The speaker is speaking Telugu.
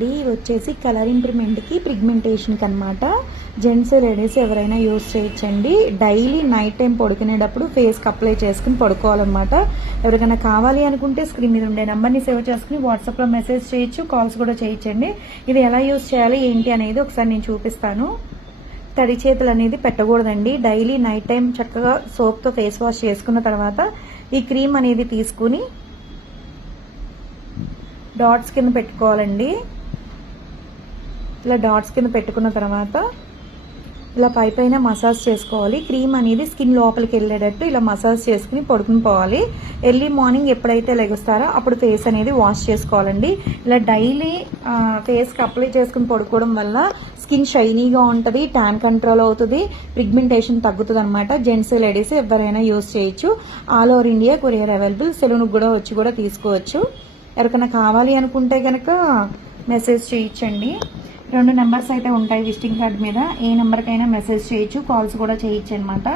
అండి ఇవి వచ్చేసి కలర్ ఇంప్రూవ్మెంట్కి పిగ్మెంటేషన్కి అనమాట జెంట్స్ లేడీస్ ఎవరైనా యూస్ చేయొచ్చండి. డైలీ నైట్ టైం పడుకునేటప్పుడు ఫేస్కి అప్లై చేసుకుని పడుకోవాలన్నమాట. ఎవరికైనా కావాలి అనుకుంటే స్క్రీన్ మీద ఉండే నెంబర్ని సేవ్ చేసుకుని వాట్సాప్లో మెసేజ్ చేయొచ్చు కాల్స్ కూడా చేయొచ్చండి. ఇది ఎలా యూస్ చేయాలి ఏంటి అనేది ఒకసారి నేను చూపిస్తాను. తడి చేతులు అనేది పెట్టకూడదండి. డైలీ నైట్ టైం చక్కగా సోప్తో ఫేస్ వాష్ చేసుకున్న తర్వాత ఈ క్రీమ్ అనేది తీసుకుని డాట్స్ కింద పెట్టుకోవాలండి. ఇలా డాట్స్ కింద పెట్టుకున్న తర్వాత ఇలా పై పైన మసాజ్ చేసుకోవాలి. క్రీమ్ అనేది స్కిన్ లోపలికి వెళ్ళేటట్టు ఇలా మసాజ్ చేసుకుని పడుకుని పోవాలి. ఎర్లీ మార్నింగ్ ఎప్పుడైతే లెగుస్తారో అప్పుడు ఫేస్ అనేది వాష్ చేసుకోవాలండి. ఇలా డైలీ ఫేస్కి అప్లై చేసుకుని పడుకోవడం వల్ల స్కిన్ షైనీగా ఉంటుంది ట్యాన్ కంట్రోల్ అవుతుంది పిగ్మెంటేషన్ తగ్గుతుంది అనమాట జెంట్స్ లేడీస్ ఎవరైనా యూస్ చేయొచ్చు. All over India courier available. సెలూన్కి కూడా వచ్చి కూడా తీసుకోవచ్చు. ఎవరికైనా కావాలి అనుకుంటే కనుక మెసేజ్ చేయించండి రెండు నెంబర్స్ అయితే ఉంటాయి విజిటింగ్ కార్డ్ మీద. ఏ నెంబర్కైనా మెసేజ్ చేయొచ్చు కాల్స్ కూడా చేయొచ్చు అనమాట